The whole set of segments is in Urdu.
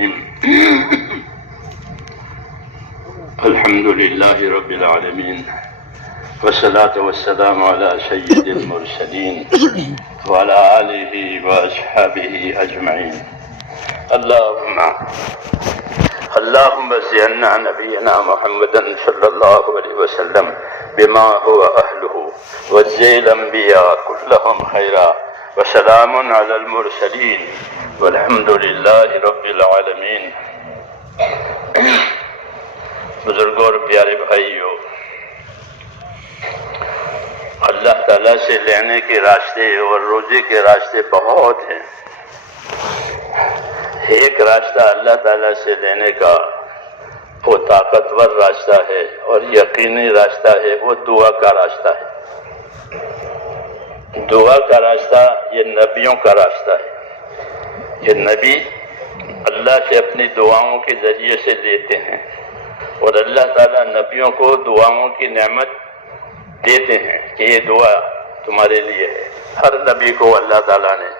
الرحيم الحمد لله رب العالمين والصلاة والسلام على سيد المرسلين وعلى آله وأصحابه أجمعين اللهم زينا نبينا محمدا صلى الله عليه وسلم بما هو أهله وزي الأنبياء كلهم خيرا وسلام على المرسلين والحمد لله رب العالمين. بزرگوں اور پیارے بھائیوں، اللہ تعالیٰ سے لینے کے راستے اور روزے کے راستے بہت ہیں. ایک راستہ اللہ تعالیٰ سے لینے کا وہ طاقتور راستہ ہے اور یقینی راستہ ہے، وہ دعا کا راستہ ہے. دعا کا راستہ یہ نبیوں کا راستہ ہے. یہ نبی اللہ سے اپنی دعاؤں کے ذریعے سے لیتے ہیں اور اللہ تعالیٰ نبیوں کو دعاؤں کی نعمت دیتے ہیں کہ یہ دعا تمہارے لیے ہے. ہر نبی کو اللہ تعالیٰ نے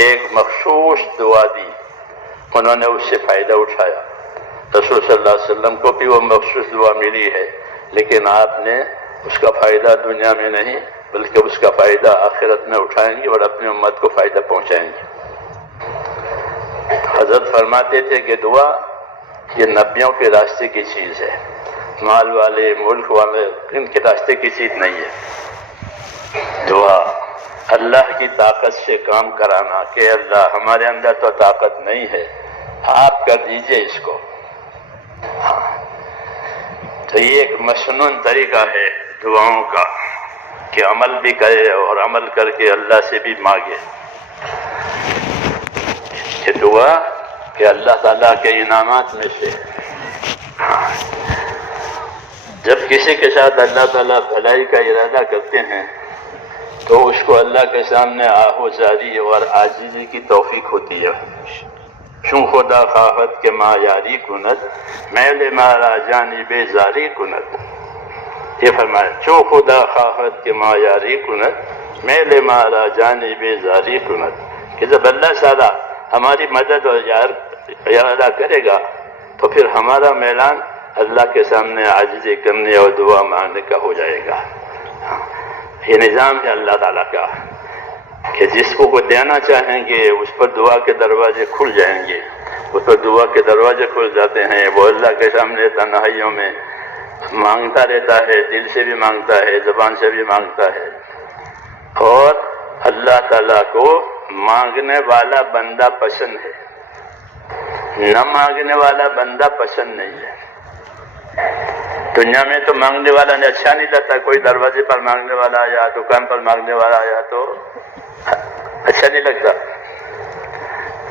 ایک مخصوص دعا دی، انہوں نے اس سے فائدہ اٹھایا. رسول صلی اللہ علیہ وسلم کو بھی وہ مخصوص دعا ملی ہے، لیکن آپ نے اس کا فائدہ دنیا میں نہیں بلکہ اس کا فائدہ آخرت میں اٹھائیں گے اور اپنی امت کو فائدہ پہنچائیں گے. حضرت فرماتے تھے کہ دعا یہ نبیوں کے راستے کی چیز ہے، مال والے ملک والے ان کے راستے کی چیز نہیں ہے. دعا اللہ کی طاقت سے کام کرانا کہ اللہ ہمارے اندر تو طاقت نہیں ہے، آپ کر دیجئے اس کو. تو یہ ایک مسنون طریقہ ہے دعاؤں کا کہ عمل بھی کرے اور عمل کر کے اللہ سے بھی مانگے. یہ دعا کہ اللہ تعالیٰ کے انعامات میں سے جب کسی کے ساتھ اللہ تعالیٰ بھلائی کا ارادہ کرتے ہیں تو اس کو اللہ کے سامنے آہوزاری اور عاجزی کی توفیق ہوتی ہے. چون خدا خواہد کہ ما یاری کند میل مارا جانب زاری کند. یہ فرمایا چون خدا خواہد کہ ما یاری کند میل مارا جانب زاری کند، کہ جب اللہ تعالیٰ ہماری مدد اور ارادہ کرے گا تو پھر ہمارا میلان اللہ کے سامنے عاجزی کرنے اور دعا مانگنے کا ہو جائے گا. یہ نظام ہے اللہ تعالیٰ کا کہ جس کو دینا چاہیں گے اس پر دعا کے دروازے کھل جائیں گے. اس پر دعا کے دروازے کھل جاتے ہیں. وہ اللہ کے سامنے تنہائیوں میں مانگتا رہتا ہے، دل سے بھی مانگتا ہے، زبان سے بھی مانگتا ہے. اور اللہ تعالیٰ کو مانگنے والا بندہ پسند ہے، نہ مانگنے والا بندہ پسند نہیں ہے. دنیا میں تو مانگنے والا نے اچھا نہیں لگتا. کوئی دروازے پر مانگنے والا آیا، دکان پر مانگنے والا آیا تو اچھا نہیں لگتا.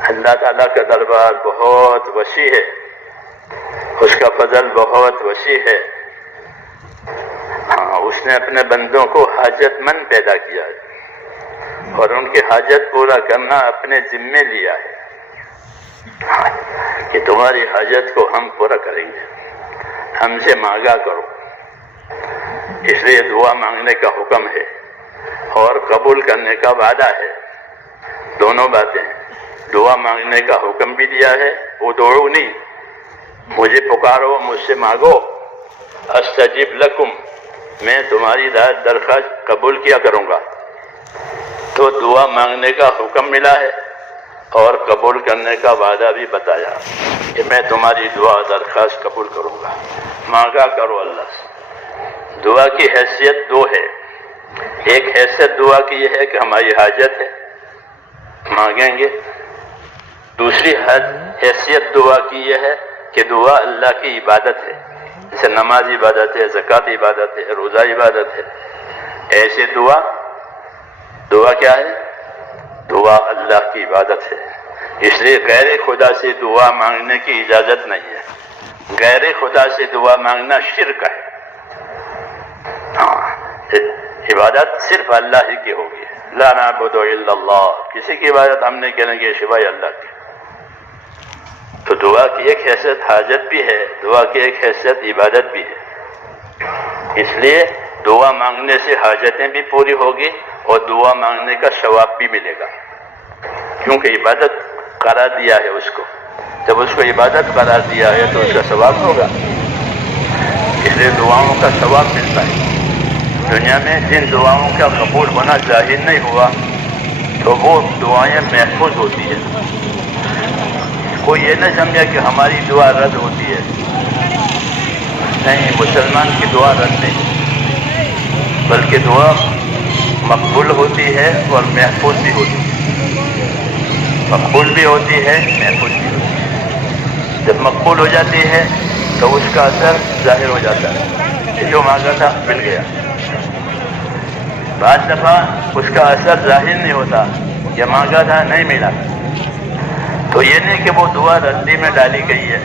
اللہ تعالیٰ کا دربار بہت وسیع ہے، اس کا فضل بہت وسیع ہے. اس نے اپنے بندوں کو حاجت مند پیدا کیا ہے اور ان کی حاجت پورا کرنا اپنے ذمے لیا ہے کہ تمہاری حاجت کو ہم پورا کریں گے، ہم سے مانگا کرو. اس لیے دعا مانگنے کا حکم ہے اور قبول کرنے کا وعدہ ہے. دونوں باتیں ہیں. دعا مانگنے کا حکم بھی دیا ہے، ادعونی مجھے پکارو، مجھ سے مانگو، استجب لکم میں تمہاری درخواست قبول کیا کروں گا. تو دعا مانگنے کا حکم ملا ہے اور قبول کرنے کا وعدہ بھی بتایا کہ میں تمہاری دعا درخواست قبول کروں گا. مانگا کرو اللہ سے. دعا کی حیثیت دو ہے. ایک حیثیت دعا کی یہ ہے کہ ہماری حاجت ہے، مانگیں گے. دوسری حیثیت دعا کی یہ ہے کہ دعا اللہ کی عبادت ہے، جیسے نماز عبادت ہے، زکوٰۃ عبادت ہے، روزہ عبادت ہے. ایسے دعا کیا ہے؟ دعا اللہ کی عبادت ہے. اس لیے غیر خدا سے دعا مانگنے کی اجازت نہیں ہے. غیر خدا سے دعا مانگنا شرک ہے. عبادت صرف اللہ ہی کی ہوگی. لا نعبد الا اللہ، کسی کی عبادت ہم نہیں کریں گے سوائے اللہ کی. تو دعا کی ایک حیثیت حاجت بھی ہے، دعا کی ایک حیثیت عبادت بھی ہے. اس لیے دعا مانگنے سے حاجتیں بھی پوری ہوگی اور دعا مانگنے کا ثواب بھی ملے گا، کیونکہ عبادت قرار دیا ہے اس کو. جب اس کو عبادت قرار دیا ہے تو اس کا ثواب ہوگا، اس لیے دعاؤں کا ثواب ملتا ہے۔ دنیا میں جن دعاؤں کا قبول ہونا ظاہر نہیں ہوا تو وہ دعائیں محفوظ ہوتی ہیں۔ کوئی یہ نہ سمجھا کہ ہماری دعا رد ہوتی ہے، نہیں، مسلمان کی دعا رد نہیں، بلکہ دعا مقبول ہوتی ہے اور محفوظ بھی ہوتی ہے، مقبول بھی ہوتی ہے، محفوظ بھی ہوتی ہے۔ جب مقبول ہو جاتی ہے تو اس کا اثر ظاہر ہو جاتا ہے، جو مانگا تھا مل گیا۔ بعض دفعہ اس کا اثر ظاہر نہیں ہوتا، یہ مانگا تھا نہیں ملا، تو یہ نہیں کہ وہ دعا رزی میں ڈالی گئی ہے،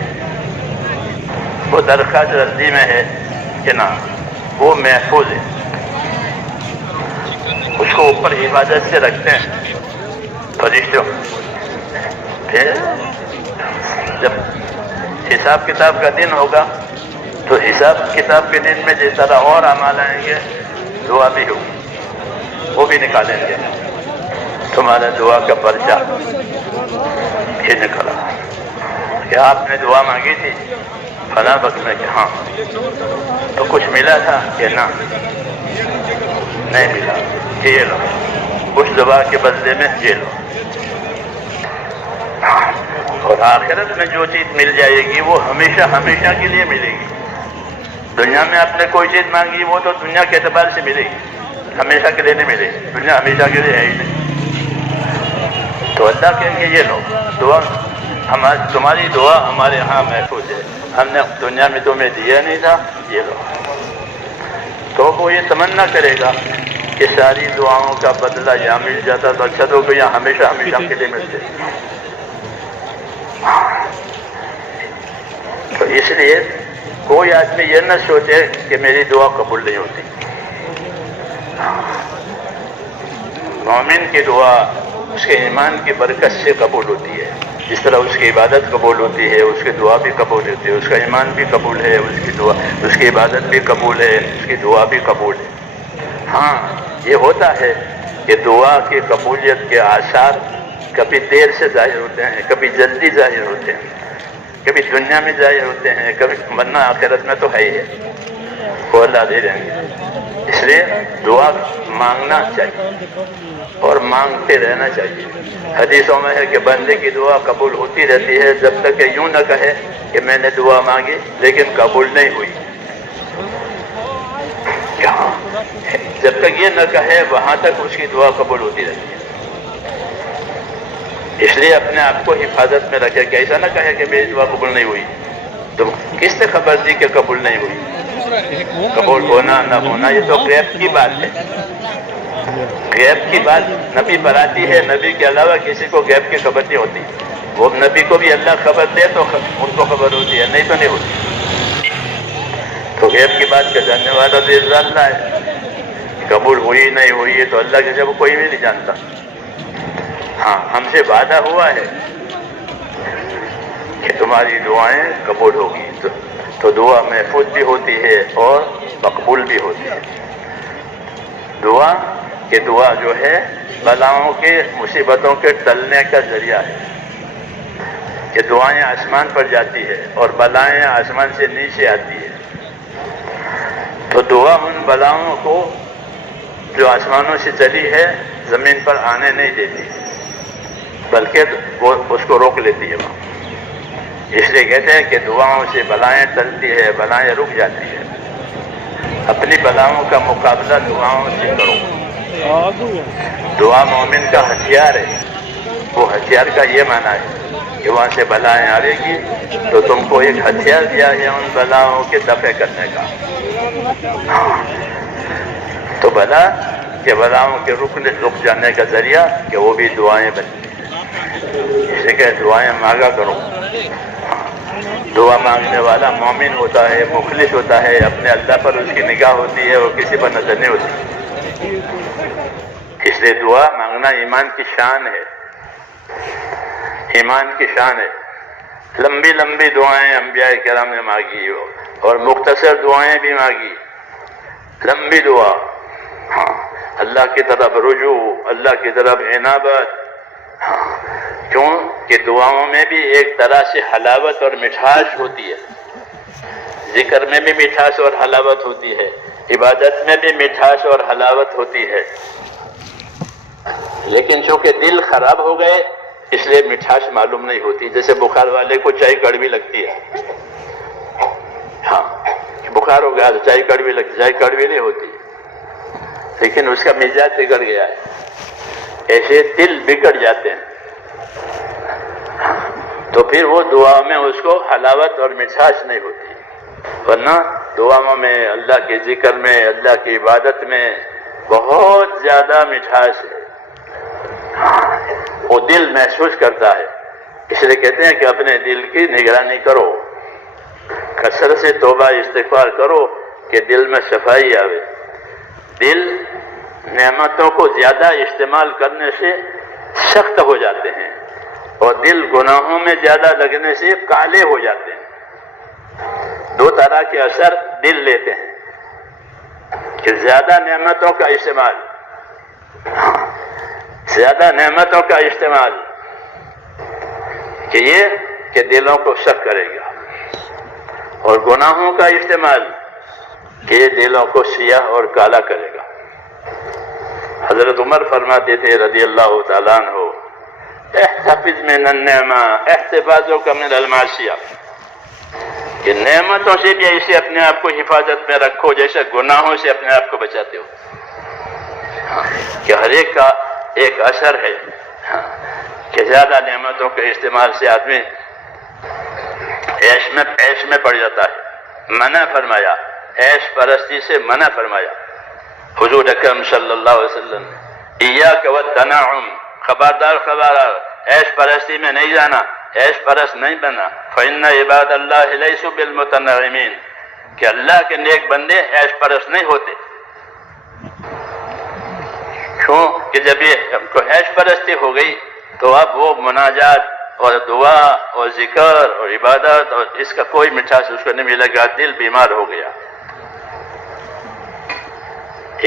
وہ درخواست رزی میں ہے کہ نہ، وہ محفوظ ہے، اس کو اوپر حفاظت سے رکھتے ہیں فرشتوں۔ پھر جب حساب کتاب کا دن ہوگا تو حساب کتاب کے دن میں جس طرح اور اعمال آئیں گے، دعا بھی ہوگی، وہ بھی نکالیں گے۔ تمہارا دعا کا پرچہ یہ نکلا کہ آپ نے دعا مانگی تھی فلاں وقت میں، کہ ہاں، تو کچھ ملا تھا کہ نہ، نہیں ملا، یہ لو، اس دعا کے بدلے میں یہ لو۔ اور آخرت میں جو چیز مل جائے گی وہ ہمیشہ ہمیشہ کے لیے ملے گی۔ دنیا میں آپ نے کوئی چیز مانگی وہ تو دنیا کے اعتبار سے ملے گی، ہمیشہ کے لیے نہیں ملے گی، دنیا ہمیشہ کے لیے ہے ہی نہیں۔ تو اللہ کہیں گے یہ لو، دعا تمہاری دعا ہمارے ہاں محفوظ ہے، ہم نے دنیا میں تمہیں دیا نہیں تھا، یہ لو۔ تو وہ یہ تمنا کرے گا کہ ساری دعاؤں کا بدلہ یہاں مل جاتا تو اچھا، تو یہاں ہمیشہ ہمیشہ کے لیے ملتے۔ تو اس لیے کوئی آدمی یہ نہ سوچے کہ میری دعا قبول نہیں ہوتی۔ مومن کی دعا اس کے ایمان کی برکت سے قبول ہوتی ہے، جس طرح اس کی عبادت قبول ہوتی ہے، اس کی دعا بھی قبول ہوتی ہے، اس کا ایمان بھی قبول ہے، اس کی عبادت بھی قبول ہے، اس کی دعا بھی قبول ہے۔ ہاں، یہ ہوتا ہے کہ دعا کی قبولیت کے آثار کبھی دیر سے ظاہر ہوتے ہیں، کبھی جلدی ظاہر ہوتے ہیں، کبھی دنیا میں ظاہر ہوتے ہیں، کبھی ورنہ آخرت میں تو ہے ہی ہے، وہ اللہ دے دیں گے۔ اس لیے دعا مانگنا چاہیے اور مانگتے رہنا چاہیے۔ حدیثوں میں ہے کہ بندے کی دعا قبول ہوتی رہتی ہے جب تک کہ یوں نہ کہے کہ میں نے دعا مانگی لیکن قبول نہیں ہوئی۔ جب تک یہ نہ کہے وہاں تک اس کی دعا قبول ہوتی رہتی ہے۔ اس لیے اپنے آپ کو حفاظت میں رکھے کہ ایسا نہ کہے کہ میری دعا قبول نہیں ہوئی، تو کس نے خبر دی کہ قبول نہیں ہوئی؟ قبول ہونا نہ ہونا یہ تو غیب کی بات ہے، غیب کی بات نبی پر آتی ہے، نبی کے علاوہ کسی کو غیب کی خبر نہیں ہوتی۔ وہ نبی کو بھی اللہ خبر دے تو ان کو خبر ہوتی ہے، نہیں تو نہیں ہوتی۔ تو غیب کی بات کا جاننے والا تو اللہ ہے، قبول ہوئی نہیں ہوئی تو اللہ کے جب کوئی بھی نہیں جانتا۔ ہاں، ہم سے وعدہ ہوا ہے کہ تمہاری دعائیں قبول ہوگی، تو دعا محفوظ بھی ہوتی ہے اور مقبول بھی ہوتی ہے۔ دعا جو ہے بلاؤں کے، مصیبتوں کے ٹلنے کا ذریعہ ہے، کہ دعائیں آسمان پر جاتی ہے اور بلائیں آسمان سے نیچے آتی ہے۔ تو دعا ان بلاؤں کو جو آسمانوں سے چلی ہے زمین پر آنے نہیں دیتی، بلکہ وہ اس کو روک لیتی ہے وہاں۔ اس لیے کہتے ہیں کہ دعاؤں سے بلائیں ٹلتی ہے، بلائیں رک جاتی ہے۔ اپنی بلاؤں کا مقابلہ دعاؤں سے کرو۔ دعا مومن کا ہتھیار ہے، وہ ہتھیار کا یہ معنی ہے کہ وہاں سے بلائیں آئے گی تو تم کو ایک ہتھیار دیا ہے ان بلاؤں کے دفع کرنے کا۔ تو بلا کہ بلاؤں کے رک جانے کا ذریعہ کہ وہ بھی دعائیں بنتی ہیں۔ اس لیے کہ دعائیں مانگا کرو۔ دعا مانگنے والا مومن ہوتا ہے، مخلص ہوتا ہے، اپنے اللہ پر اس کی نگاہ ہوتی ہے اور کسی پر نظر نہیں ہوتی۔ اس لیے دعا مانگنا ایمان کی شان ہے، ایمان کی شان ہے۔ لمبی لمبی دعائیں انبیاء کرام نے مانگی اور مختصر دعائیں بھی مانگی۔ لمبی دعا، ہاں، اللہ کی طرف رجوع، اللہ کی طرف عنابت، ہاں، کیوں کہ دعاؤں میں بھی ایک طرح سے حلاوت اور مٹھاس ہوتی ہے، ذکر میں بھی مٹھاس اور حلاوت ہوتی ہے، عبادت میں بھی مٹھاس اور حلاوت ہوتی ہے، لیکن چونکہ دل خراب ہو گئے اس لیے مٹھاس معلوم نہیں ہوتی۔ جیسے بخار والے کو چائے کڑوی لگتی ہے، ہاں بخار ہو گیا تو چائے کڑوی لگتی، چائے کڑوی نہیں ہوتی، لیکن اس کا مزاج بگڑ گیا ہے۔ ایسے دل بگڑ جاتے ہیں تو پھر وہ دعا میں اس کو حلاوت اور مٹھاس نہیں ہوتی، ورنہ دعاؤں میں، اللہ کے ذکر میں، اللہ کی عبادت میں بہت زیادہ مٹھاس ہے، وہ دل محسوس کرتا ہے۔ اس لیے کہتے ہیں کہ اپنے دل کی نگرانی کرو، کثرت سے توبہ استغفار کرو کہ دل میں صفائی آوے۔ دل نعمتوں کو زیادہ استعمال کرنے سے سخت ہو جاتے ہیں، اور دل گناہوں میں زیادہ لگنے سے کالے ہو جاتے ہیں۔ دو طرح کے اثر دل لیتے ہیں کہ زیادہ نعمتوں کا استعمال، زیادہ نعمتوں کا استعمال کہ یہ کہ دلوں کو سخت کرے گا، اور گناہوں کا استعمال کہ یہ دلوں کو سیاہ اور کالا کرے گا۔ حضرت عمر فرماتے تھے رضی اللہ تعالیٰ عنہ، احتفظ من النعمہ احتفاظک من المعصیہ، کہ نعمتوں سے بھی ایسے اپنے آپ کو حفاظت میں رکھو جیسے گناہوں سے اپنے آپ کو بچاتے ہو، کہ ہر ایک کا ایک اثر ہے کہ زیادہ نعمتوں کے استعمال سے آدمی عیش میں پڑ جاتا ہے۔ منع فرمایا، عیش پرستی سے منع فرمایا حضور اکرم صلی اللہ علیہ وسلم نے، ایاک والتنعم، خبردار خبردار عیش پرستی میں نہیں جانا، عیش پرست نہیں بننا، فإن عباد اللہ لیسوا بالمتنعمین، کہ اللہ کے نیک بندے عیش پرست نہیں ہوتے۔ کیوں کہ جب یہ ہم کو عیش پرستی ہو گئی تو اب وہ مناجات اور دعا اور ذکر اور عبادت اور اس کا کوئی مٹھاس اس کو نہیں ملے گا، دل بیمار ہو گیا۔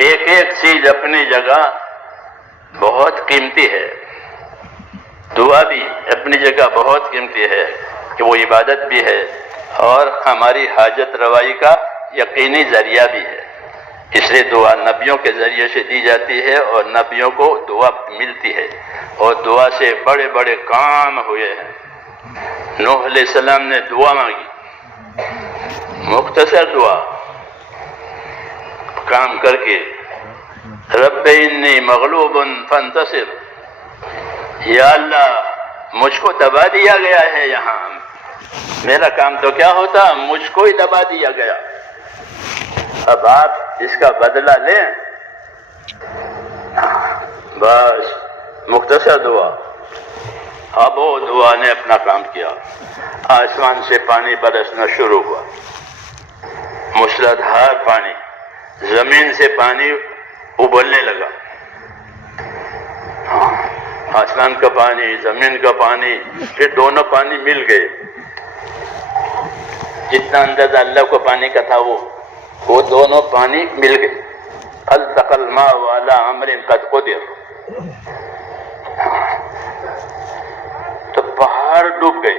ایک ایک چیز اپنی جگہ بہت قیمتی ہے، دعا بھی اپنی جگہ بہت قیمتی ہے کہ وہ عبادت بھی ہے اور ہماری حاجت روائی کا یقینی ذریعہ بھی ہے۔ اس لیے دعا نبیوں کے ذریعے سے دی جاتی ہے اور نبیوں کو دعا ملتی ہے، اور دعا سے بڑے بڑے کام ہوئے ہیں۔ نوح علیہ السلام نے دعا مانگی، مختصر دعا کام کر کے، رب انی مغلوب فانتصر، یا اللہ مجھ کو دبا دیا گیا ہے، یہاں میرا کام تو کیا ہوتا، مجھ کو ہی دبا دیا گیا، اب آپ اس کا بدلہ لیں۔ بس مختصر دعا، اب وہ دعا نے اپنا کام کیا، آسمان سے پانی برسنا شروع ہوا، موسلادھار پانی، زمین سے پانی ابلنے لگا، آسمان کا پانی، زمین کا پانی، پھر دونوں پانی مل گئے، جتنا اندازہ اللہ کو پانی کا تھا وہ دونوں پانی مل گئے۔ التقى الماء على امر قد قدر، تو پہاڑ ڈوب گئے،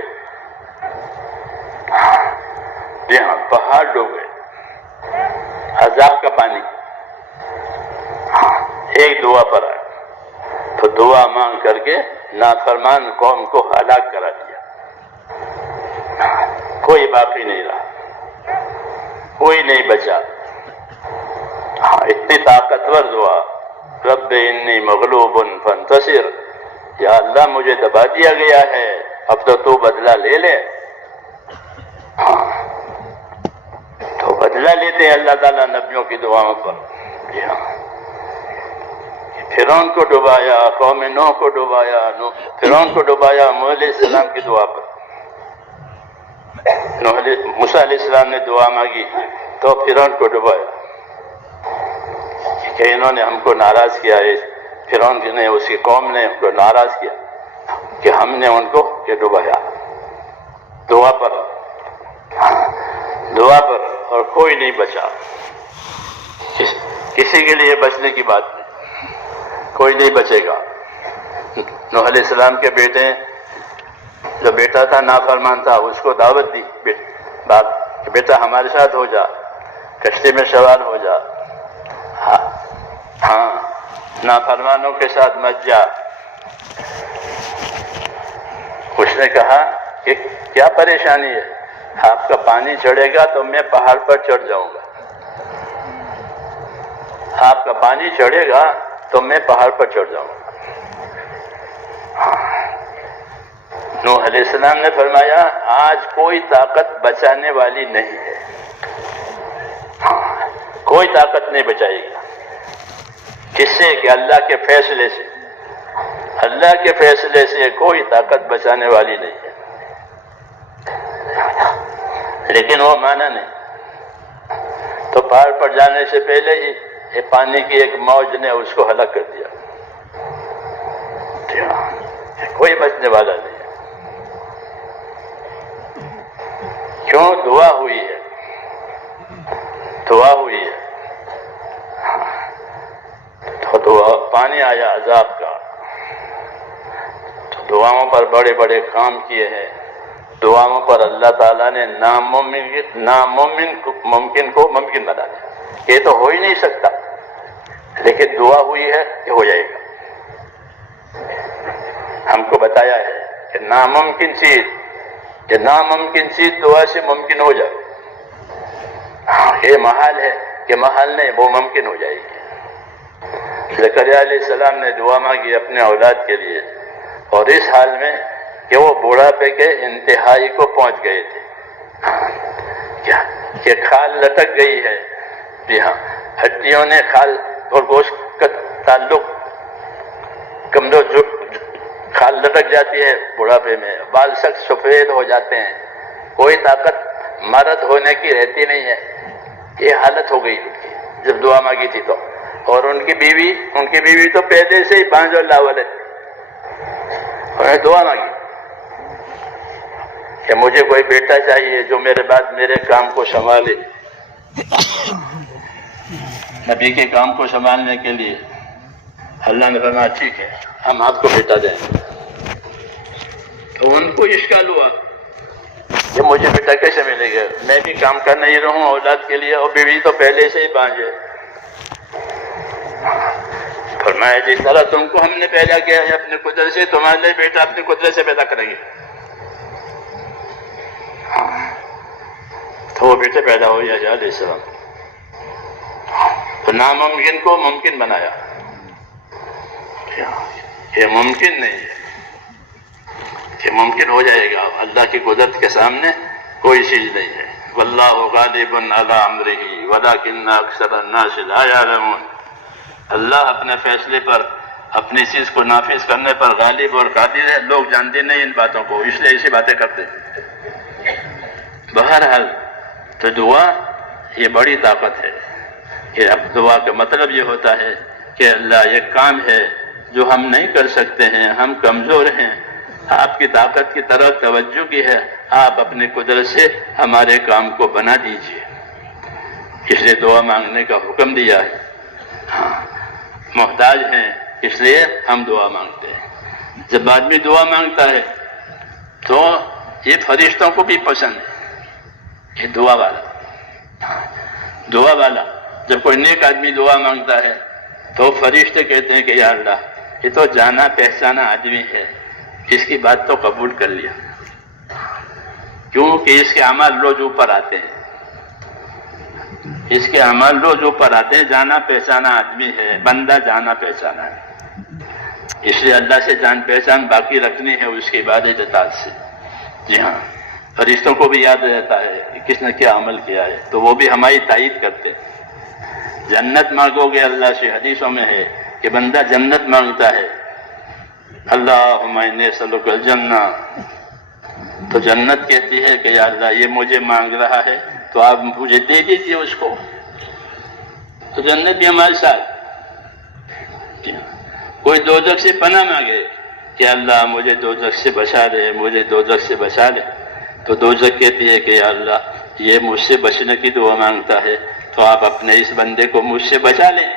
یہاں پہاڑ ڈوب گئے، عذاب کا پانی ایک دعا پر آیا، تو دعا مانگ کر کے نافرمان قوم کو ہلاک کرا دیا، کوئی باقی نہیں رہا، کوئی نہیں بچا۔ اتنی طاقتور دعا، رب انی مغلوب فانتصر، یا اللہ مجھے دبا دیا گیا ہے، اب تو بدلہ لے لے۔ تو بدلہ لیتے ہیں اللہ تعالیٰ نبیوں کی دعاؤں پر۔ جی ہاں، فرعون کو ڈبایا، قوم نوح کو ڈبایا، فرعون کو ڈبایا موسیٰ علیہ السلام کی دعا پر۔ موسیٰ علیہ السلام نے دعا مانگی تو فرعون کو ڈبایا کہ انہوں نے ہم کو ناراض کیا ہے، فرعون نے، اس کی قوم نے ہم کو ناراض کیا کہ ہم نے ان کو یہ ڈبایا دعا پر، دعا پر، اور کوئی نہیں بچا، کسی کے لیے بچنے کی بات نہیں، کوئی نہیں بچے گا۔ نوح علیہ السلام کے بیٹے جو بیٹا تھا نافرمان تھا اس کو دعوت دی بات کہ بیٹا ہمارے ساتھ ہو جا، کشتی میں سوار ہو جا، ہاں نافرمانوں کے ساتھ مت جا۔ اس نے کہا کہ کیا پریشانی ہے؟ آپ کا پانی چڑھے گا تو میں پہاڑ پر چڑھ جاؤں گا، آپ کا پانی چڑھے گا تو میں پہاڑ پر چڑھ جاؤں گا۔ نوح علیہ السلام نے فرمایا آج کوئی طاقت بچانے والی نہیں ہے، کوئی طاقت نہیں بچائے گی۔ کس سے؟ کہ اللہ کے فیصلے سے، اللہ کے فیصلے سے کوئی طاقت بچانے والی نہیں ہے۔ لیکن وہ مانا نہیں، تو پہاڑ پر جانے سے پہلے ہی یہ پانی کی ایک موج نے اس کو ہلاک کر دیا۔ کوئی بچنے والا نہیں ہے۔ کیوں؟ دعا ہوئی ہے، دعا ہوئی ہے۔ تو دعا، پانی آیا عذاب کا، تو دعاؤں پر بڑے بڑے کام کیے ہیں۔ دعاؤں پر اللہ تعالیٰ نے ناممکن کو ممکن بنا دیا۔ یہ تو ہو ہی نہیں سکتا، لیکن دعا ہوئی ہے کہ ہو جائے گا۔ ہم کو بتایا ہے کہ ناممکن چیز دعا سے ممکن ہو جائے۔ یہ محال ہے کہ محال نہیں، وہ ممکن ہو جائے گی۔ زکریا علیہ السلام نے دعا مانگی اپنے اولاد کے لیے، اور اس حال میں کہ وہ بوڑھاپے کے انتہائی کو پہنچ گئے تھے، کیا کہ کھال لٹک گئی ہے۔ جی ہاں، ہڈیوں نے کھال اور گوشت کا تعلق، کمزور کھال لٹک جاتی ہے بڑھاپے میں، بال سخت سفید ہو جاتے ہیں، کوئی طاقت مرد ہونے کی رہتی نہیں ہے۔ یہ حالت ہو گئی ان کی جب دعا مانگی تھی تو۔ اور ان کی بیوی تو پہلے سے ہی بانجھ اور لاولد تھی، انہوں نے دعا مانگی کہ مجھے کوئی بیٹا چاہیے جو میرے بعد میرے کام کو سنبھالے۔ نبی کے کام کو سنبھالنے کے لیے اللہ نے فرمایا ٹھیک ہے ہم آپ کو بیٹا دیں گے۔ تو ان کو اشکال ہوا کہ مجھے بیٹا کیسے ملے گا، میں بھی کام کر نہیں رہوں اولاد کے لیے، اور بیوی تو پہلے سے ہی بانجھ ہے۔ فرمایا جس طرح تم کو ہم نے پیدا کیا ہے اپنے قدرت سے، تمہارے لیے بیٹا اپنی قدرت سے پیدا کریں گے۔ تو وہ بیٹے پیدا ہو یا علیہ السلام، تو ناممکن کو ممکن بنایا۔ یہ ممکن نہیں ہے کہ ممکن ہو جائے گا، اللہ کی قدرت کے سامنے کوئی چیز نہیں ہے۔ واللہ غالب علی امرہ ولکن اکثر الناس لا یعلمون۔ اللہ اپنے فیصلے پر، اپنی چیز کو نافذ کرنے پر غالب اور قادر ہے، لوگ جانتے نہیں ان باتوں کو، اس لیے ایسی باتیں کرتے ہیں۔ بہرحال تو دعا یہ بڑی طاقت ہے۔ کہ اب دعا کا مطلب یہ ہوتا ہے کہ اللہ یہ کام ہے جو ہم نہیں کر سکتے ہیں، ہم کمزور ہیں، آپ کی طاقت کی طرف توجہ کی ہے، آپ اپنے قدرت سے ہمارے کام کو بنا دیجیے، اس لیے دعا مانگنے کا حکم دیا ہے۔ ہاں محتاج ہیں اس لیے ہم دعا مانگتے ہیں۔ جب آدمی دعا مانگتا ہے تو یہ فرشتوں کو بھی پسند ہے، یہ دعا والا جب کوئی نیک آدمی دعا مانگتا ہے تو فرشتے کہتے ہیں کہ یا اللہ یہ تو جانا پہچانا آدمی ہے، اس کی بات تو قبول کر لیا، کیونکہ اس کے اعمال روز اوپر آتے ہیں، اس کے اعمال روز اوپر آتے ہیں، جانا پہچانا آدمی ہے، بندہ جانا پہچانا ہے، اس لیے اللہ سے جان پہچان باقی رکھنی ہے اس کی عبادت اطاعت سے۔ جی ہاں، فرشتوں کو بھی یاد رہتا ہے کہ کس نے کیا عمل کیا ہے، تو وہ بھی ہماری تائید کرتے ہیں۔ جنت مانگو گے اللہ سے، حدیثوں میں ہے کہ بندہ جنت مانگتا ہے، اللہم انی اسألک الجنہ، تو جنت کہتی ہے کہ یا اللہ یہ مجھے مانگ رہا ہے تو آپ مجھے دے دیجیے اس کو، تو جنت بھی ہمارے ساتھ۔ کوئی دوزخ سے پناہ مانگے کہ اللہ مجھے دوزخ سے بچا لے، مجھے دوزخ سے بچا لے، تو دوزخ کہتی ہے کہ یا اللہ یہ مجھ سے بچنے کی دعا مانگتا ہے تو آپ اپنے اس بندے کو مجھ سے بچا لیں،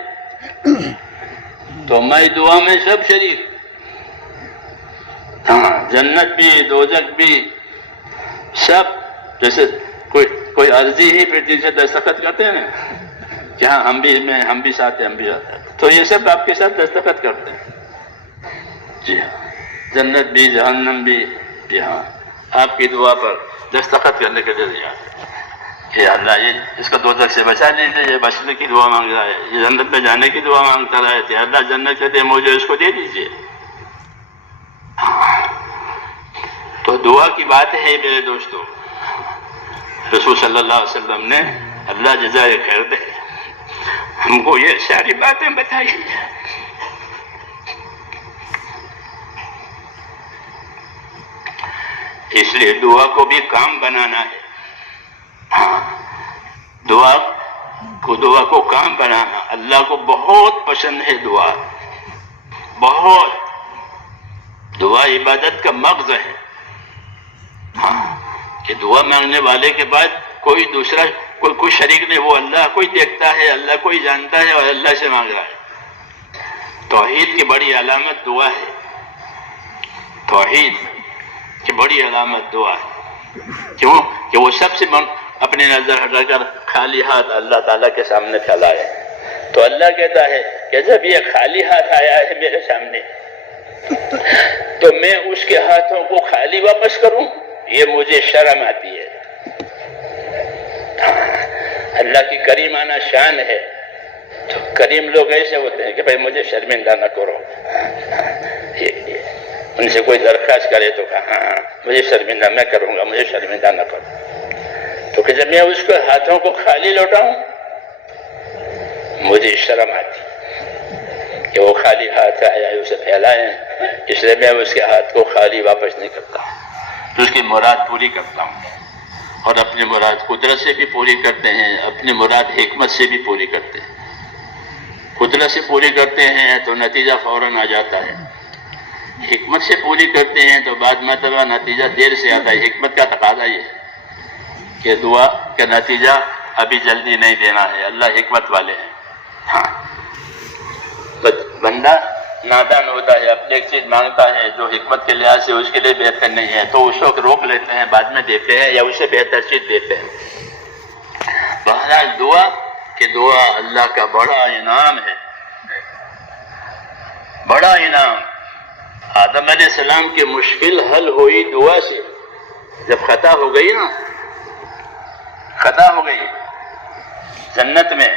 تو میں دعا میں سب شریک، ہاں جنت بھی دوزخ بھی سب جیسے کوئی عرضی ہی پھر سے دستخط کرتے ہیں نا کہ ہاں ہم بھی ساتھ ہیں، ہم بھی ساتھ ہیں، تو یہ سب آپ کے ساتھ دستخط کرتے ہیں۔ جی ہاں جنت بھی جہنم بھی جی ہاں آپ کی دعا پر دستخط کرنے کے لیے آتے کہ اللہ یہ اس کو دوزخ سے بچا دیجیے، یہ بچنے کی دعا مانگ رہا ہے، یہ جنت میں جانے کی دعا مانگتا رہا ہے، اللہ جنت کہتے مجھے اس کو دے دیجیے۔ تو دعا کی بات ہے میرے دوستو، رسول صلی اللہ علیہ وسلم نے اللہ جزائے خیر دے ہم کو یہ ساری باتیں بتائی۔ اس لیے دعا کو بھی کام بنانا ہے، دعا کو کام بنانا اللہ کو بہت پسند ہے۔ دعا بہت، دعا عبادت کا مغز ہے۔ کہ دعا مانگنے والے کے بعد کوئی دوسرا کوئی شریک نہیں، وہ اللہ کوئی دیکھتا ہے، اللہ کوئی جانتا ہے اور اللہ سے مانگ رہا ہے۔ توحید کی بڑی علامت دعا ہے، توحید کی بڑی علامت دعا ہے۔ کیوں کہ وہ سب سے اپنے نظر ہٹا کر خالی ہاتھ اللہ تعالیٰ کے سامنے پھیلائے، تو اللہ کہتا ہے کہ جب یہ خالی ہاتھ آیا ہے میرے سامنے تو میں اس کے ہاتھوں کو خالی واپس کروں، یہ مجھے شرم آتی ہے۔ اللہ کی کریمانہ شان ہے، تو کریم لوگ ایسے ہوتے ہیں کہ بھائی مجھے شرمندہ نہ کرو، ان سے کوئی درخواست کرے تو کہا ہاں مجھے شرمندہ میں کروں گا، مجھے شرمندہ نہ کرو۔ تو کہ جب میں اس کو ہاتھوں کو خالی لوٹاؤں مجھے شرم آتی کہ وہ خالی ہاتھ آیا ہے اسے پھیلائے، اس لیے میں اس کے ہاتھ کو خالی واپس نہیں کرتا، تو اس کی مراد پوری کرتا ہوں۔ اور اپنی مراد قدرت سے بھی پوری کرتے ہیں، اپنی مراد حکمت سے بھی پوری کرتے ہیں۔ قدرت سے پوری کرتے ہیں تو نتیجہ فوراً آ جاتا ہے، حکمت سے پوری کرتے ہیں تو بعد مرتبہ نتیجہ دیر سے آتا ہے۔ حکمت کا تقاضا یہ ہے کہ دعا کا نتیجہ ابھی جلدی نہیں دینا ہے، اللہ حکمت والے ہیں۔ ہاں تو بندہ نادان ہوتا ہے، اپنے ایک چیز مانگتا ہے جو حکمت کے لحاظ سے اس کے لیے بہتر نہیں ہے، تو اس وقت روک لیتے ہیں، بعد میں دیتے ہیں یا اسے بہتر چیز دیتے ہیں۔ بہرحال دعا اللہ کا بڑا انعام ہے، بڑا انعام۔ آدم علیہ السلام کی مشکل حل ہوئی دعا سے، جب خطا ہو گئی نا، خطا ہو گئی جنت میں،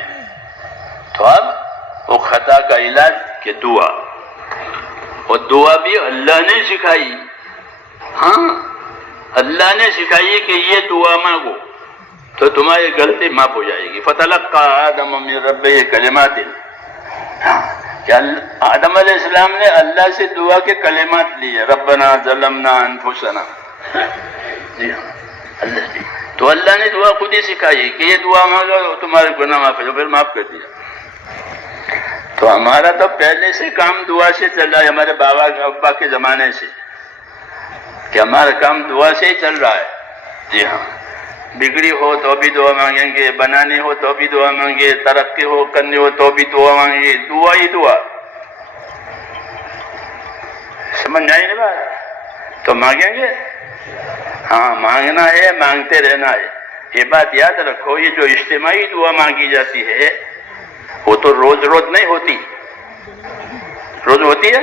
تو اب وہ خطا کا علاج کہ دعا، اور دعا بھی اللہ نے سکھائی۔ ہاں اللہ نے سکھائی کہ یہ دعا مانگو تو تمہاری غلطی معاف ہو جائے گی۔ فَتَلَقَّىٰ آدَمُ مِن رَبِّهِ كَلِمَاتٍ، کہ آدم علیہ السلام نے اللہ سے دعا کے کلمات لیے، ربنا ظلمنا انفسنا۔ جی ہاں اللہ بھی، تو اللہ نے دعا خود ہی سکھائی کہ یہ دعا مانگو تو تمہارے گناہ معاف ہو جائے، پھر معاف کر دیا۔ تو ہمارا تو پہلے سے کام دعا سے چل رہا ہے، ہمارے بابا ابا کے زمانے سے، کہ ہمارا کام دعا سے ہی چل رہا ہے۔ جی ہاں بگڑی ہو تو بھی دعا مانگیں گے، بنانی ہو تو بھی دعا مانگیں گے، ترقی ہو کرنی ہو تو بھی دعا مانگیں گے، دعا ہی دعا۔ سمجھ آئی نہیں بات؟ تو مانگیں گے، ہاں مانگنا ہے، مانگتے رہنا ہے۔ یہ بات یاد رکھو، یہ جو اجتماعی دعا مانگی جاتی ہے وہ تو روز روز نہیں ہوتی، روز ہوتی ہے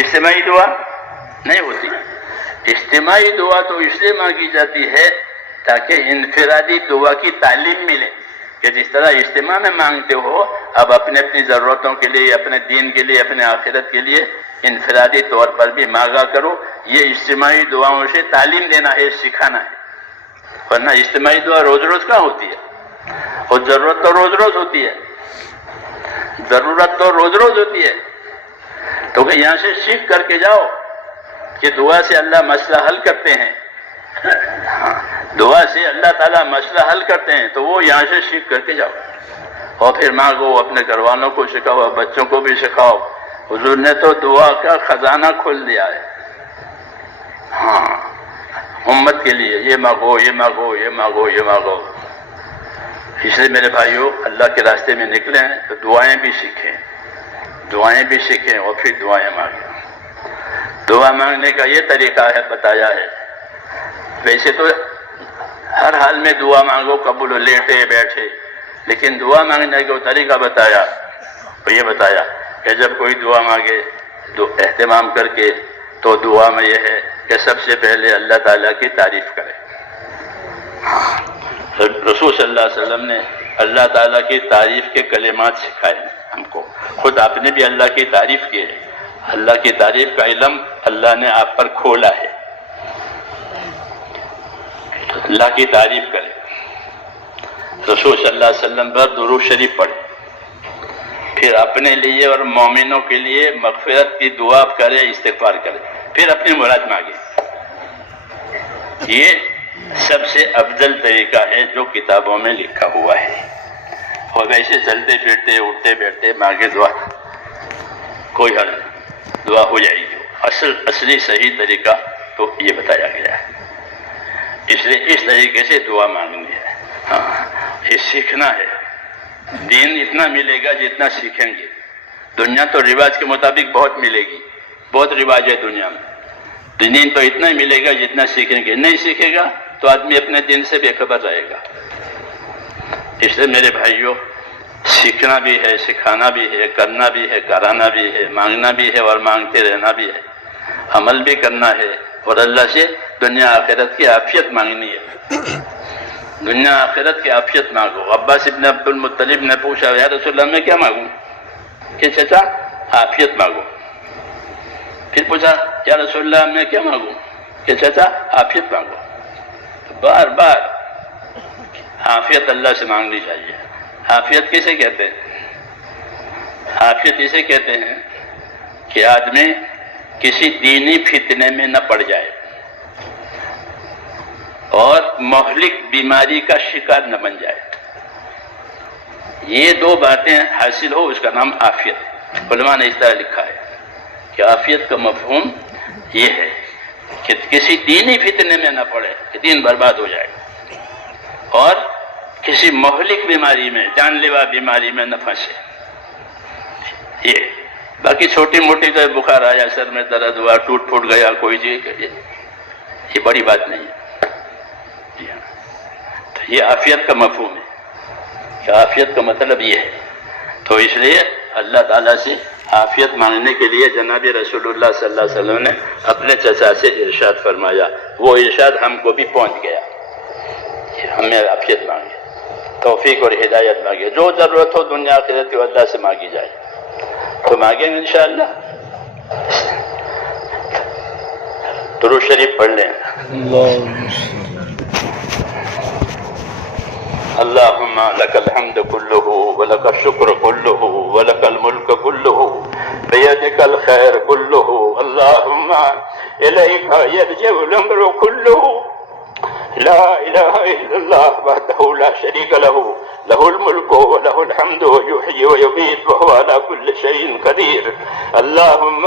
اجتماعی دعا؟ نہیں ہوتی۔ اجتماعی دعا تو اس لیے مانگی جاتی ہے تاکہ انفرادی دعا کی تعلیم ملے، کہ جس طرح اجتماع میں مانگتے ہو، اب اپنی ضرورتوں کے لیے، اپنے دین کے لیے، اپنے آخرت کے لیے انفرادی طور پر بھی مانگا کرو۔ یہ اجتماعی دعاؤں سے تعلیم دینا ہے، سکھانا ہے، ورنہ اجتماعی دعا روز روز کہاں ہوتی ہے؟ اور ضرورت تو روز روز ہوتی ہے، ضرورت تو روز روز ہوتی ہے۔ تو کہ یہاں سے سیکھ کر کے جاؤ کہ دعا سے اللہ مسئلہ حل کرتے ہیں، دعا سے اللہ تعالیٰ مسئلہ حل کرتے ہیں، تو وہ یہاں سے سیکھ کر کے جاؤ اور پھر مانگو، اپنے گھر والوں کو سکھاؤ، بچوں کو بھی سکھاؤ۔ حضور نے تو دعا کا خزانہ کھول دیا ہے، ہاں امت کے لیے، یہ مانگو یہ مانگو یہ مانگو یہ مانگو۔ اس لیے میرے بھائیوں، اللہ کے راستے میں نکلیں تو دعائیں بھی سیکھیں، دعائیں بھی سیکھیں اور پھر دعائیں مانگیں۔ دعا مانگنے کا یہ طریقہ ہے بتایا ہے. ویسے تو ہر حال میں دعا مانگو، قبول ہو، لیٹے بیٹھے، لیکن دعا مانگنے کا طریقہ بتایا. اور یہ بتایا کہ جب کوئی دعا مانگے تو اہتمام کر کے، تو دعا میں یہ ہے کہ سب سے پہلے اللہ تعالیٰ کی تعریف کرے. رسول صلی اللہ علیہ وسلم نے اللہ تعالیٰ کی تعریف کے کلمات سکھائے ہم کو. خود آپ نے بھی اللہ کی تعریف کی ہے. اللہ کی تعریف کا علم اللہ نے آپ پر کھولا ہے. اللہ کی تعریف کرے، رسول صلی اللہ علیہ وسلم پر درود شریف پڑھے، پھر اپنے لیے اور مومنوں کے لیے مغفرت کی دعا کرے، استغفار کرے، پھر اپنی مراد مانگے. یہ سب سے افضل طریقہ ہے جو کتابوں میں لکھا ہوا ہے. اور ویسے چلتے پھرتے اٹھتے بیٹھتے مانگے دعا، کوئی حل نہیں، دعا ہو جائے گی. اصلی صحیح طریقہ تو یہ بتایا گیا ہے. اس لیے اس طریقے سے دعا مانگنی ہے. یہ سیکھنا ہے. دین اتنا ملے گا جتنا سیکھیں گے. دنیا تو رواج کے مطابق بہت ملے گی، بہت رواج ہے دنیا میں. دین تو اتنا ہی ملے گا جتنا سیکھیں گے. نہیں سیکھے گا تو آدمی اپنے دین سے بے خبر رہے گا. اس لیے میرے بھائیوں، سیکھنا بھی ہے، سکھانا بھی ہے، کرنا بھی ہے، کرانا بھی ہے، مانگنا بھی ہے اور مانگتے رہنا بھی ہے، عمل بھی کرنا ہے، اور اللہ سے دنیا آخرت کی عافیت مانگنی ہے. دنیا آخرت کی عافیت مانگو. عباس ابن عبد المطلب نے پوچھا، یا رسول اللہ میں کیا مانگوں؟ کہ چچا عافیت مانگو. پھر پوچھا، یا رسول اللہ میں کیا مانگوں؟ کہ چچا عافیت مانگو. بار بار عافیت اللہ سے مانگنی چاہیے. عافیت کسے کہتے ہیں؟ عافیت اسے کہتے ہیں کہ آدمی کسی دینی فتنے میں نہ پڑ جائے اور مہلک بیماری کا شکار نہ بن جائے. یہ دو باتیں حاصل ہو، اس کا نام عافیت. علماء نے اس طرح لکھا ہے کہ عافیت کا مفہوم یہ ہے کہ کسی دینی فتنے میں نہ پڑے کہ دین برباد ہو جائے، اور کسی مہلک بیماری میں، جان لیوا بیماری میں نہ پھنسے. یہ باقی چھوٹی موٹی تو بخار آیا، سر میں درد ہوا، ٹوٹ پھوٹ گیا کوئی چیز، یہ بڑی بات نہیں ہے. تو یہ عافیت کا مفہوم ہے کہ عافیت کا مطلب یہ ہے. تو اس لیے اللہ تعالیٰ سے عافیت مانگنے کے لیے جناب رسول اللہ صلی اللہ علیہ وسلم نے اپنے چچا سے ارشاد فرمایا. وہ ارشاد ہم کو بھی پہنچ گیا. ہمیں عافیت مانگے، توفیق اور ہدایت مانگے. جو ضرورت ہو دنیا آخرت کی اللہ سے مانگی جائے تو مانگیں گے انشاءاللہ. درود شریف پڑھ لیں. اللهم لك الحمد كله ولك الشكر كله ولك الملك كله بيدك الخير كله. اللهم إليك يرجع الأمر كله. لا إله إلا الله وحده لا شريك له، له الملك وله الحمد ويحيي ويميت وهو على كل شيء قدير. اللهم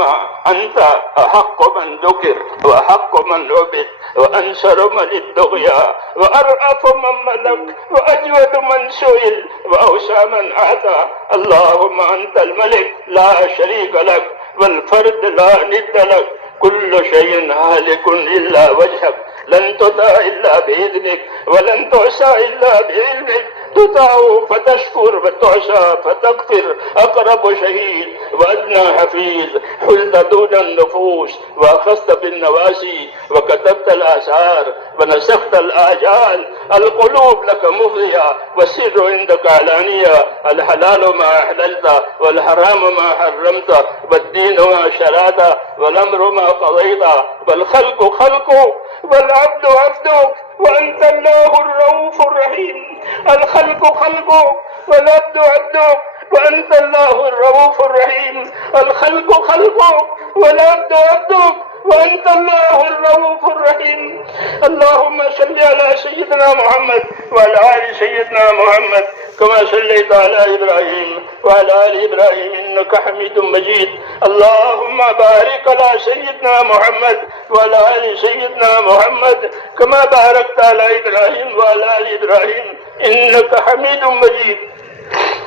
أنت أحق من ذكر وأحق من عبد وأنصر من ادعي وأرأف من ملك وأجود من سئل وأوسع من أعطى. اللهم أنت الملك لا شريك لك والفرد لا ند لك. كل شيء هالك إلا وجهك، لن تطاع إلا بإذنك ولن تعصى إلا بعلمك. تطاع فتشكر وتعصى فتغفر. أقرب شهيد وأدنى حفيظ. حلت دون النفوس وأخذت بالنواسي وكتبت الآثار ونسخت الآجال. القلوب لك مفضية والسر عندك علانية. الحلال ما أحللت والحرام ما حرمت والدين ما شرعت والأمر ما قضيت والخلق خلقك والعبد عبدك وأنت الله الرؤوف الرحيم. الخلق خلقك والعبد عبدك وأنت الله الرؤوف الرحيم. الخلق خلقك والعبد عبدك وأنت الله الرؤوف الرحيم. اللهم صل على سيدنا محمد وعلى آل سيدنا محمد كما صليت على إبراهيم وعلى آل إبراهيم إنك حميد مجيد. اللهم بارك على سيدنا محمد وعلى آل سيدنا محمد كما باركت على إبراهيم وعلى آل إبراهيم إنك حميد مجيد.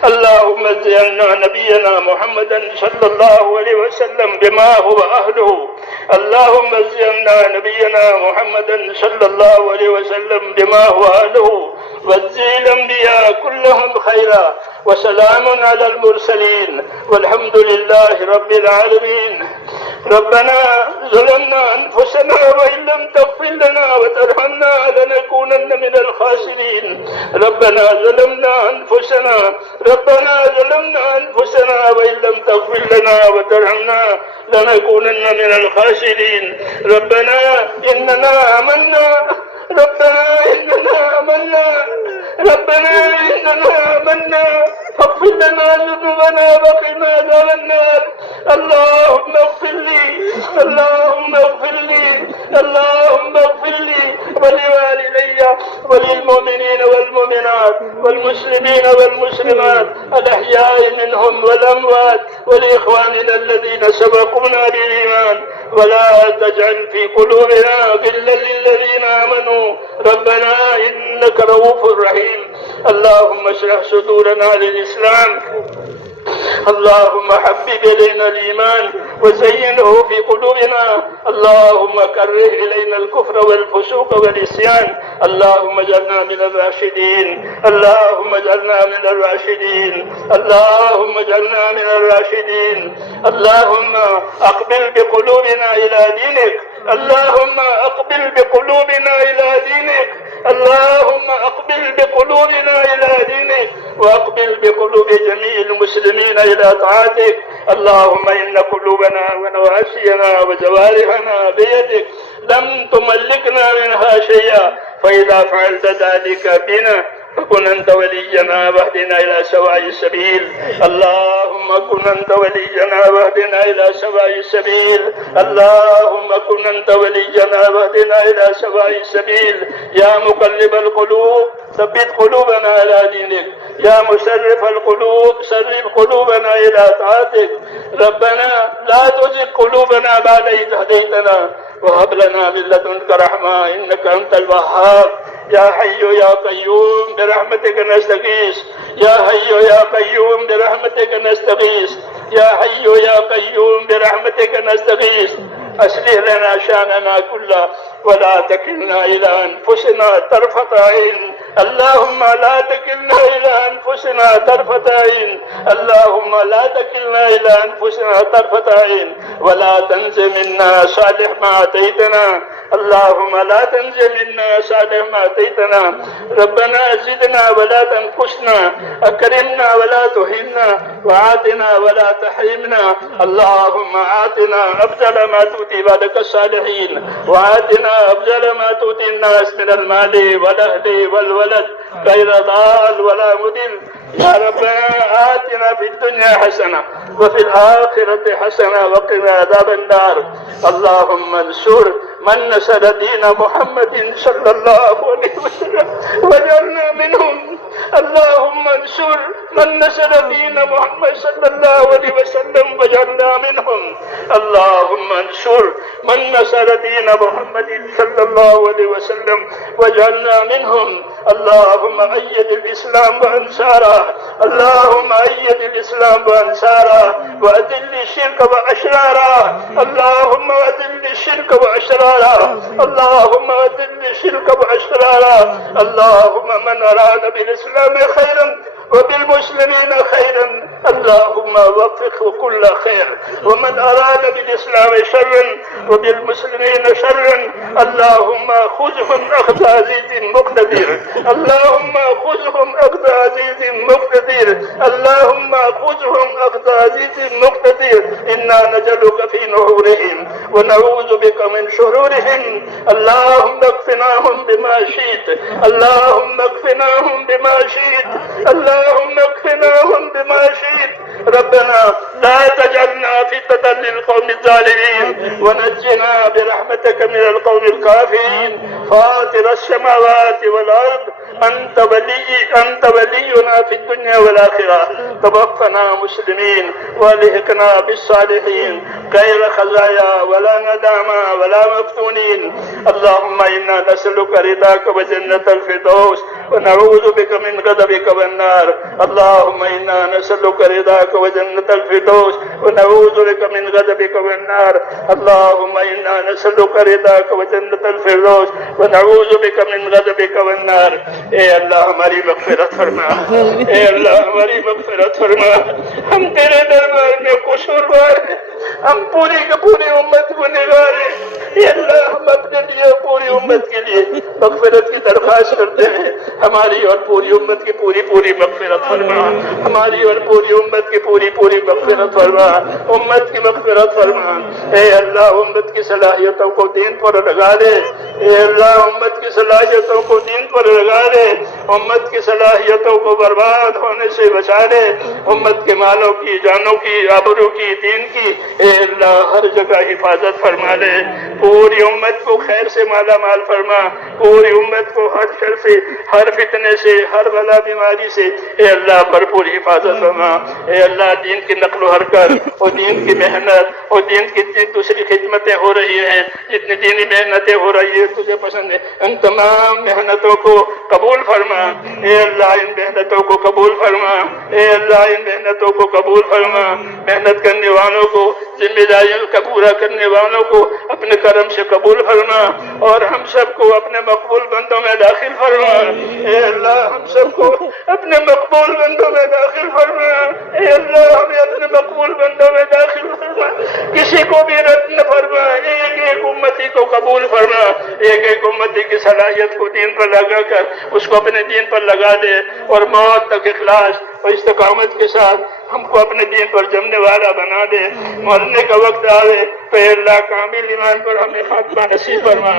اللهم زينا نبينا محمدا صلى الله عليه وسلم بما هو أهله. اللهم زينا نبينا محمدا صلى الله عليه وسلم بما هو أهله، وزي الأنبياء كلهم خيرا، وسلام على المرسلين، والحمد لله رب العالمين. ربنا ظلمنا أنفسنا وإن لم تغفر لنا وترحمنا لنكونن من الخاسرين. ربنا ظلمنا أنفسنا، ربنا ظلمنا أنفسنا وإن لم تغفر لنا وترحمنا لنكونن من الخاسرين. ربنا إننا آمنا، ربنا إننا آمنا، ربنا إننا آمنا فاغفر لنا ذنوبنا وقنا عذاب النار. اللهم اغفر لي، اللهم اغفر لي، اللهم اغفر لي ولوالدي وللمؤمنين والمؤمنات والمسلمين والمسلمات الأحياء منهم والأموات، ولإخواننا الذين سبقونا بالإيمان، ولا تجعل في قلوبنا غلا للذين آمنوا ربنا إنك رؤوف رحيم. اللهم اشرح صدورنا للإسلام، اللهم حبب إلينا الإيمان وزينه في قلوبنا، اللهم كره إلينا الكفر والفسوق والعصيان. اللهم اجعلنا من الراشدين، اللهم اجعلنا من الراشدين، اللهم اجعلنا من الراشدين. اللهم أقبل بقلوبنا إلى دينك، اللهم أقبل بقلوبنا إلى دينك، اللهم أقبل بقلوبنا إلى دينك، وأقبل بقلوب جميع المسلمين إلى طاعتك. اللهم إن قلوبنا ونواسينا وجوارحنا بيدك، لم تملكنا منها شيئا، فإذا فعلت ذلك بنا فكن أنت ولينا واهدنا إلى سواء السبيل. اللهم كن أنت ولينا واهدنا إلى سواء السبيل، اللهم كن أنت ولينا واهدنا إلى سواء السبيل. يا مقلب القلوب ثبت قلوبنا على دينك، يا مسرف القلوب صرف قلوبنا إلى طاعتك. ربنا لا تزغ قلوبنا بعد إذ هديتنا وهب لنا من لدنك رحمة إنك أنت الوهاب. يا حي يا قيوم برحمتك نستغيث، يا حي يا قيوم برحمتك نستغيث، يا حي يا قيوم برحمتك نستغيث. أصلح لنا شأننا كله ولا تكلنا إلى أنفسنا طرفة عين. اللهم لا تكلنا إلى أنفسنا طرفة عين، اللهم لا تكلنا إلى أنفسنا طرفة عين، ولا تنز منا صالح ما أتيتنا، اللهم لا تنز منا صالح ما أتيتنا. ربنا زدنا ولا تنقصنا، أكرمنا ولا تهنا، وآتنا ولا تحرمنا. اللهم آتنا أفضل ما تؤتي عبادك الصالحين، وآتنا أفضل ما تؤتي الناس من المال والأهل والولد غير ضال ولا مضل. يا ربنا آتنا في الدنيا حسنة وفي الآخرة حسنة وقنا عذاب النار. اللهم انصر من نصر دين محمد صلى الله عليه وسلم واجعلنا منهم. اللهم انصر من نصر دين محمد صلى الله عليه وسلم واجعلنا منهم. اللهم انصر من نصر دين محمد صلى الله عليه وسلم واجعلنا منهم. اللهم أيد الإسلام وأنصاره، اللهم أيد الإسلام وأنصاره، وأذل الشرك وأشراره، اللهم أذل الشرك وأشراره، اللهم أذل الشرك وأشراره. اللهم من أراد بالإسلام خيرا وبالمسلمين خيرا اللهم وفقه كل خير، ومن أراد بالإسلام شرا وبالمسلمين شرا اللهم خذهم أخذ عزيز مقتدر، اللهم خذهم أخذ عزيز مقتدر، اللهم خذهم أخذ عزيز مقتدر. إنا نجلك في نحورهم ونعوذ بك من شرورهم. اللهم اكفناهم بما شئت، اللهم اكفناهم بما شئت، اللهم اكفناهم بما شئت. ربنا لا تجعلنا فتنة للقوم الظالمين ونجنا برحمتك من القوم الكافرين. فاطر السماوات والأرض أنت ولينا في الدنيا والآخرة. توفنا مسلمين والحقنا بالصالحين غير خزايا ولا ندامى ولا مفتونين. اللهم إنا نسألك رضاك وجنة الفردوس ونعوذ بك من غضبك والنار. اللهم إنا نسألك رضاك وجنة الفردوس ونعوذ بك من غضبك والنار. اللهم إنا نسألك رضاك وجنة الفردوس ونعوذ بك من غضبك والنار. اے اللہ ہماری مغفرت فرما، اے اللہ ہماری مغفرت فرما. ہم تیرے دربار میں قصوروار ہیں، ہم پوری کی پوری امت گنہگار ہیں. اے اللہ ہم اپنے لیے پوری امت کے لیے مغفرت کی درخواست کرتے ہیں. ہماری اور پوری امت کی پوری پوری مغفرت فرما، ہماری اور پوری امت کی پوری پوری مغفرت فرما، امت کی مغفرت فرما. اے اللہ امت کی صلاحیتوں کو دین پر لگا دے. اے اللہ امت کی صلاحیتوں کو دین پر لگا دے. امت کی صلاحیتوں کو برباد ہونے سے بچا دے. امت کے مالوں کی، جانوں کی، آبرو کی، دین کی اے اللہ ہر جگہ حفاظت فرما لے. پوری امت کو خیر سے مالا مال فرما. پوری امت کو ہر شر سے، ہر فتنے سے، ہر بلا بیماری سے اے اللہ بھرپور حفاظت فرما. اے اللہ دین کی نقل و حرکت اور دین کی محنت اور دین کی دوسری خدمتیں ہو رہی ہیں، جتنی دینی محنتیں ہو رہی ہیں تجھے پسند ہے، ان تمام محنتوں کو قبول فرما. اے اللہ ان محنتوں کو قبول فرما. اے اللہ ان محنتوں کو قبول فرما. محنت کرنے والوں کو، ذمہ داریوں کا پورا کرنے والوں کو اپنے کرم سے قبول فرما اور ہم سب کو اپنے مقبول بندوں میں داخل فرما. اے اللہ ہم سب کو اپنے مقبول بندوں میں داخل فرما. اے اللہ ہمیں اپنے مقبول بندوں میں داخل فرما. کسی کو بھی رد نہ فرما. ایک ایک امتی کو قبول فرما. ایک ایک امتی کی صلاحیت کو دین پر لگا کر اس کو اپنے دین پر لگا دے اور موت تک اخلاص اور استقامت کے ساتھ ہم کو اپنے دین پر جمنے والا بنا دے. مرنے کا وقت آئے تو اے اللہ کامل ایمان پر ہمیں خاتمہ نصیب فرما.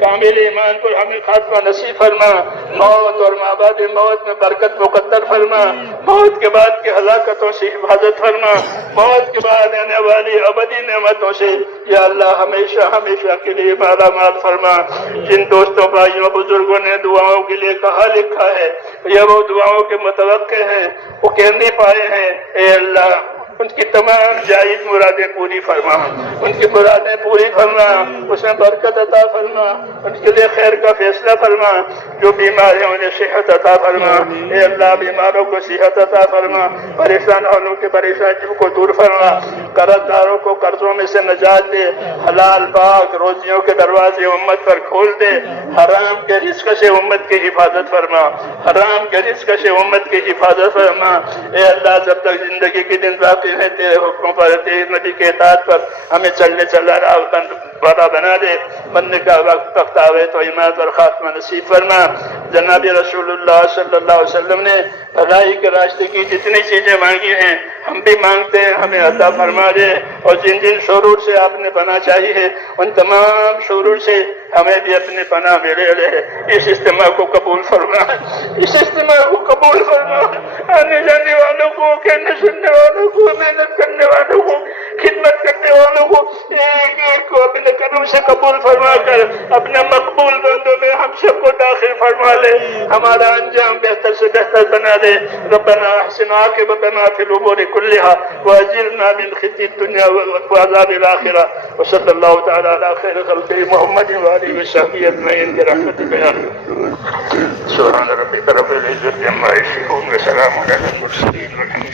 کامل ایمان پر ہمیں خاتمہ نصیب فرما. موت اور بعد موت میں برکت مقدر فرما. موت کے بعد کی ہلاکتوں سے حفاظت فرما. موت کے بعد آنے والی ابدی نعمتوں سے یا اللہ ہمیشہ ہمیشہ کے لیے مالا مال فرما. جن دوستوں بھائیوں بزرگوں نے دعاؤں کے لیے کہا لکھا ہے یہ وہ دعاؤں کے متوقع ہیں، وہ کہہ نہیں پائے ہیں. اے اللہ ان کی تمام جائز مرادیں پوری فرما. ان کی مرادیں پوری فرما. اس میں برکت عطا فرما. ان کے لیے خیر کا فیصلہ فرما. جو بیمار ہیں انہیں صحت عطا فرما. اے اللہ بیماروں کو صحت عطا فرما. پریشان والوں کی پریشانیوں کو دور فرما. قرض داروں کو قرضوں میں سے نجات دے. حلال پاک روزیوں کے دروازے امت پر کھول دے. حرام کے رزق سے امت کی حفاظت فرما. حرام کے رزق سے امت کی حفاظت فرما. اے اللہ جب تک زندگی کے دن باقی ہیں تیرے حکموں پر، تیرے نبی کے اطاعت پر ہمیں چلنے چلا والا بنا دے. بننے کا وقت آوے تو ایمان پر خاتمہ نصیب فرما. جناب رسول اللہ صلی اللہ علیہ وسلم نے بھلائی کے راستے کی جتنی چیزیں مانگی ہیں ہم بھی مانگتے ہیں ہمیں عطا فرما دے. اور جن جن شرور سے آپ نے پناہ چاہی ہے ان تمام شرور سے ہمیں بھی اپنے پناہ میں لے لے. اس اجتماع کو قبول فرما. اس اجتماع کو قبول فرما. آنے جانے والوں کو، کہنے سننے والوں کو، محنت کرنے والوں کو، خدمت کرنے والوں کو ایک ایک کو اپنے کرم سے قبول فرما کر اپنے مقبول بندوں میں ہم سب کو داخل فرما لے. ہمارا انجام بہتر سے بہتر بنا دے. ربنا احسن عاقبتنا فی الامور كلها واجرنا من خزي الدنيا وعذاب الاخره. وصلى الله تعالى على خير خلقه محمد وآله وصحبه اجمعين برحمتك يا ارحم. سبحان ربك رب العزة عما يصفون وسلام على المرسلين.